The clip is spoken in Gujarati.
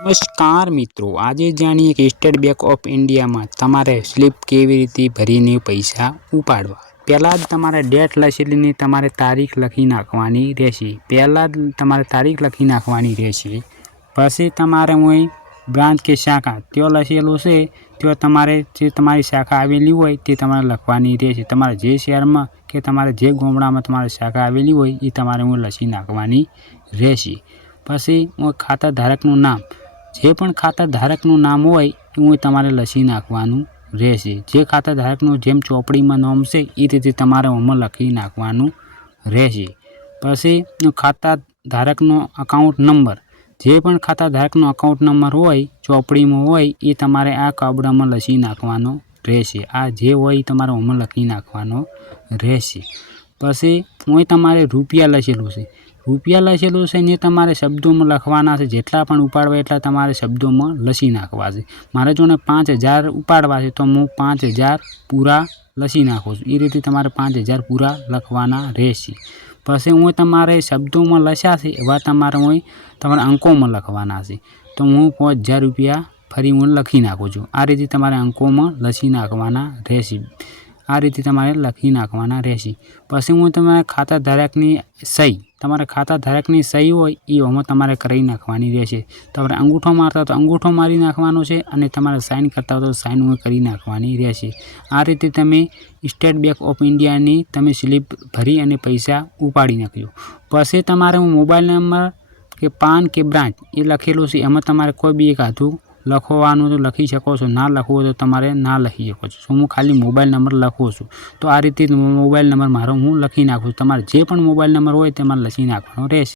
નમસ્કાર મિત્રો, આજે જાણીએ કે સ્ટેટ બેંક ઓફ ઇન્ડિયામાં તમારે સ્લીપ કેવી રીતે ભરીને પૈસા ઉપાડવા। પહેલાં જ તમારે ડેટ લખેલીની તમારે તારીખ લખી નાખવાની રહેશે। પછી તમારે અહીં બ્રાન્ચ કે શાખા ત્યાં લખેલું છે, ત્યાં તમારે જે તમારી શાખા આવેલી હોય તે તમારે લખવાની રહેશે। તમારે જે શહેરમાં કે તમારે જે ગામડામાં તમારી શાખા આવેલી હોય એ તમારે હું લખી નાખવાની રહેશે। પછી ખાતા ધારકનું નામ, જે પણ ખાતા ધારકનું નામ હોય એ તમારે લખી નાખવાનું રહેશે। જે ખાતા ધારકનું જેમ ચોપડીમાં નામ છે એ રીતે તમારે આમાં લખી નાખવાનું રહેશે। પછી ખાતા ધારકનો અકાઉન્ટ નંબર, જે પણ ખાતા ધારકનો અકાઉન્ટ નંબર હોય ચોપડીમાં હોય એ તમારે આ કાગળમાં લખી નાખવાનો રહેશે। આ જે હોય એ તમારે આમાં લખી નાખવાનો રહેશે। પછી અહીં તમારે રૂપિયા લખેલું છે, ને તમારે શબ્દોમાં લખવાના છે। જેટલા પણ ઉપાડવા એટલા તમારે શબ્દોમાં લખી નાખવા છે। મારે જોને 5000 ઉપાડવા છે તો હું 5000 પૂરા લખી નાખું છું। એ રીતે તમારે 5000 પૂરા લખવાના રહેશે। પછી હું તમારે શબ્દોમાં લખ્યા છે એવા તમારે અંકોમાં લખવાના છે। તો હું 5000 રૂપિયા ફરી હું લખી નાખું છું। આ રીતે તમારે અંકોમાં લખી નાખવાના રહેશે। પછી હું તમારે ખાતા ધારકની સહી, તમારે ખાતા ધારકની સહી હોય એ આમાં તમારે કરી નાખવાની રહેશે। તમારે અંગૂઠો મારતા તો અંગૂઠો મારી નાખવાનો છે, અને તમારે સાઇન કરતા હોય તો સાઇન કરી નાખવાની રહેશે। આ રીતે તમે સ્ટેટ બેંક ઓફ ઇન્ડિયાની તમે સ્લીપ ભરી અને પૈસા ઉપાડી નાખજો। પછી તમારે મોબાઈલ નંબર કે પાન કે બ્રાન્ચ એ લખેલું છે, એમાં તમારે કોઈ બી એક હાથું લખવાનું તો લખી શકો છો, ના લખવું હોય તો તમારે ના લખી શકો છો। હું ખાલી મોબાઈલ નંબર લખું છું, તો આ રીતે મોબાઈલ નંબર મારો હું લખી નાખું છું। તમારે જે પણ મોબાઈલ નંબર હોય તેમાં લખી નાખવાનો રહેશે।